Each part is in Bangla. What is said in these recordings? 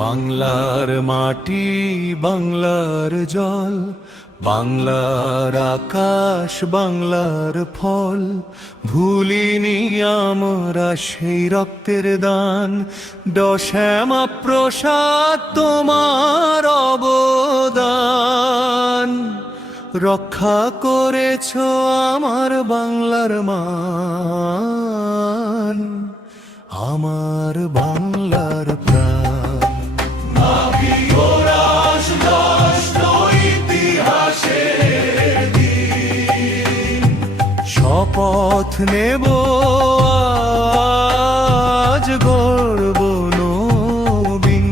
বাংলার মাটি বাংলার জল, বাংলার আকাশ বাংলার ফল, ভুলিনি আমরা সেই রক্তের দান। দশমা প্রসাদ তোমার অবদান, রক্ষা করেছ আমার বাংলার মান, আমার বাংলার প্রাণ। শপথ নেব আজ গর্ব নবীন,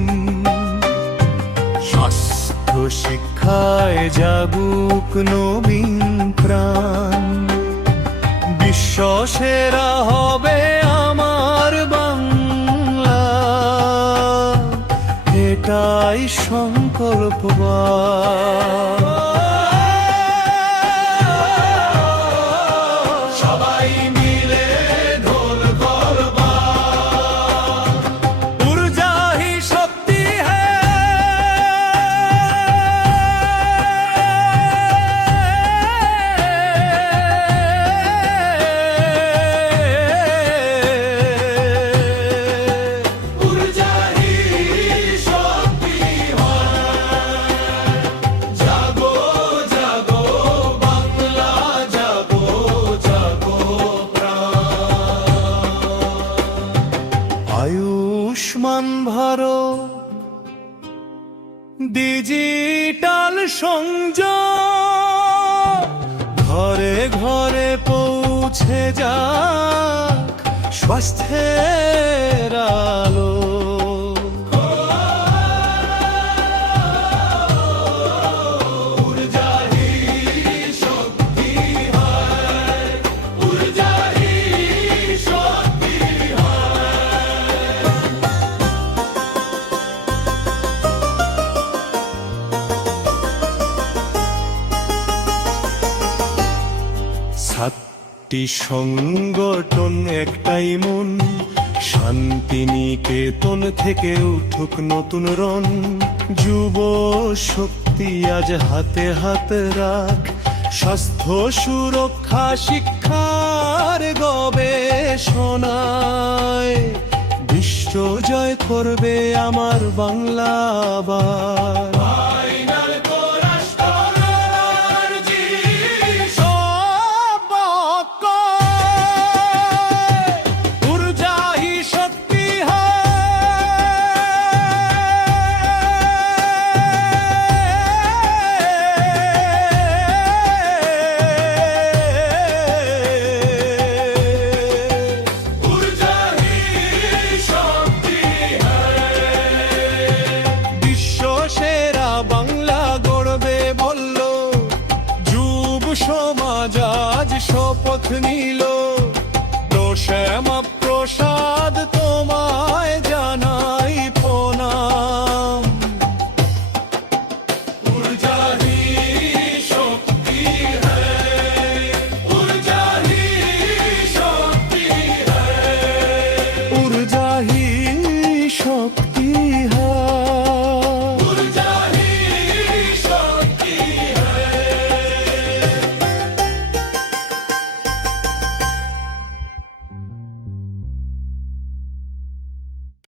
স্বাস্থ্য শিক্ষায় জাগুক নবীন প্রাণ। বিশ্ব সেরা হবে আমার বাংলা, এটাই সংকল্প। আয়ুষ্মান ভারত ডিজিটাল সংযোগ, ঘরে ঘরে পৌঁছে যাক স্বাস্থ্যের আলো। সাতটি সংগঠন একটাই মন, শান্তিনিকেতন থেকে উঠুক নতুন রণ। যুব শক্তি আজ হাতে হাত রাখ, স্বাস্থ্য সুরক্ষা শিক্ষার গবেষণায় বিশ্ব জয় করবে আমার বাংলা আবার। সমাজ আজ শপথ নিল, দশমা প্রসাদ তোমায় জানাই প্রণাম। ঊর্জা হি শক্তি হ্যায়, ঊর্জা হি শক্তি হ্যায়, ঊর্জা হি শক্তি।